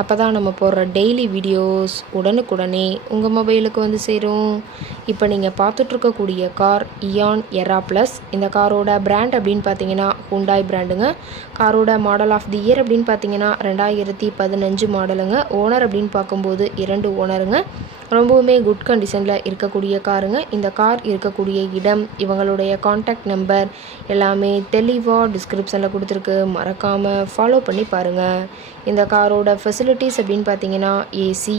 அப்போ தான் நம்ம போடுற டெய்லி வீடியோஸ் உடனுக்குடனே உங்கள் மொபைலுக்கு வந்து சேரும். இப்போ நீங்கள் பார்த்துட்ருக்கக்கூடிய கார் இயான் எரா ப்ளஸ் இந்த காரோட பிராண்ட் அப்படின்னு பார்த்தீங்கன்னா ஹுண்டாய் பிராண்டுங்க காரோட மாடல் ஆஃப் தி இயர் அப்படின்னு பார்த்தீங்கன்னா ரெண்டாயிரத்தி பதினஞ்சு மாடலுங்க ஓனர் அப்படின்னு பார்க்கும்போது இரண்டு ஓனருங்க ரொம்பவுமே குட் கண்டிஷனில் இருக்கக்கூடிய காருங்க. இந்த கார் இருக்கக்கூடிய இடம் இவங்களுடைய காண்டாக்ட் நம்பர் எல்லாமே தெளிவாக டிஸ்கிரிப்ஷனில் கொடுத்துருக்கு. மறக்காமல் ஃபாலோ பண்ணி பாருங்கள் இந்த காரோட ஃபெசிலிட்டிஸ் அப்படின்னு பார்த்தீங்கன்னா AC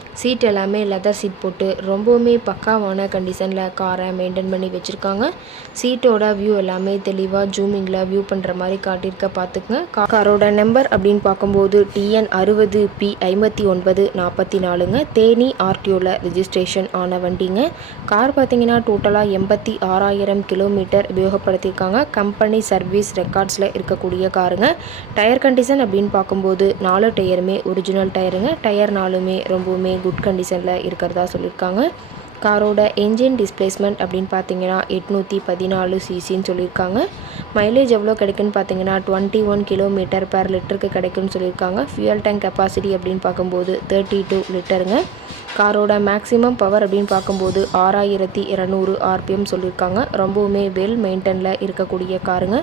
சீட் எல்லாமே லெதர் சீட் போட்டு ரொம்பவுமே பக்காவான கண்டிஷனில் காரை மெயின்டைன் பண்ணி வச்சுருக்காங்க. சீட்டோட வியூ எல்லாமே தெளிவாக ஜூமிங்கில் வியூ பண்ணுற மாதிரி காட்டியிருக்க பார்த்துக்குங்க காரோட நம்பர் அப்படின்னு பார்க்கும்போது டிஎன் அறுபது பி ஐம்பத்தி ஒன்பது நாற்பத்தி நாலுங்க. தேனி ஆர்டிஓவில் ரிஜிஸ்ட்ரேஷன் ஆன வண்டிங்க. கார் பார்த்தீங்கன்னா டோட்டலாக எண்பத்தி ஆறாயிரம் கிலோமீட்டர் உபயோகப்படுத்தியிருக்காங்க. கம்பெனி சர்வீஸ் ரெக்கார்ட்ஸில் இருக்கக்கூடிய காருங்க. டயர் கண்டிஷன் அப்படின்னு பார்க்கும்போது நாலு டயருமே ஒரிஜினல் டயருங்க டயர் நாலுமே ரொம்பவுமே குட் கண்டிஷனில் இருக்கிறதா சொல்லியிருக்காங்க. காரோட என்ஜின் டிஸ்பிளேஸ்மெண்ட் அப்படின்னு பார்த்தீங்கன்னா எட்நூற்றி பதினாலு சிசின்னு சொல்லியிருக்காங்க. மைலேஜ் எவ்வளோ கிடைக்குன்னு பார்த்தீங்கன்னா டுவெண்ட்டி ஒன் கிலோமீட்டர் பேர் லிட்டருக்கு கிடைக்குன்னு சொல்லியிருக்காங்க. ஃபியூயல் டேங்க் கெப்பாசிட்டி அப்படின்னு பார்க்கும்போது தேர்ட்டி டூ லிட்டருங்க காரோட மேக்ஸிமம் பவர் அப்படின்னு பார்க்கும்போது ஆறாயிரத்தி இரநூறு ஆர்பிஎம் சொல்லியிருக்காங்க. ரொம்பவுமே வெல் மெயின்டெனில் இருக்கக்கூடிய காருங்க.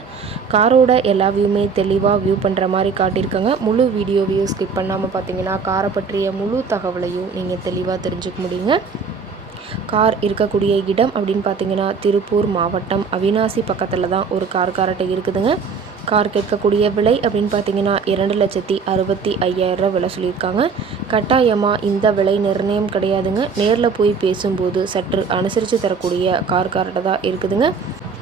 காரோட எல்லா வியூமே தெளிவாக வியூ பண்ணுற மாதிரி காட்டியிருக்காங்க. முழு வீடியோவையும் ஸ்கிப் பண்ணாமல் பார்த்தீங்கன்னா காரை பற்றிய முழு தகவலையும் நீங்கள் தெளிவாக தெரிஞ்சுக்க முடியுங்க. கார் இருக்கக்கூடிய இடம் அப்படின்னு பார்த்தீங்கன்னா திருப்பூர் மாவட்டம். அவினாசி பக்கத்தில் தான் ஒரு கார் காரட்டை இருக்குதுங்க. கார் கேட்கக்கூடிய விலை அப்படின்னு பார்த்தீங்கன்னா இரண்டு லட்சத்தி அறுபத்தி ஐயாயிரம் விலை சொல்லியிருக்காங்க. கட்டாயமாக இந்த விலை நிர்ணயம் கிடையாதுங்க. நேரில் போய் பேசும்போது சற்று அனுசரித்து தரக்கூடிய கார் கார்ட்டை தான் இருக்குதுங்க.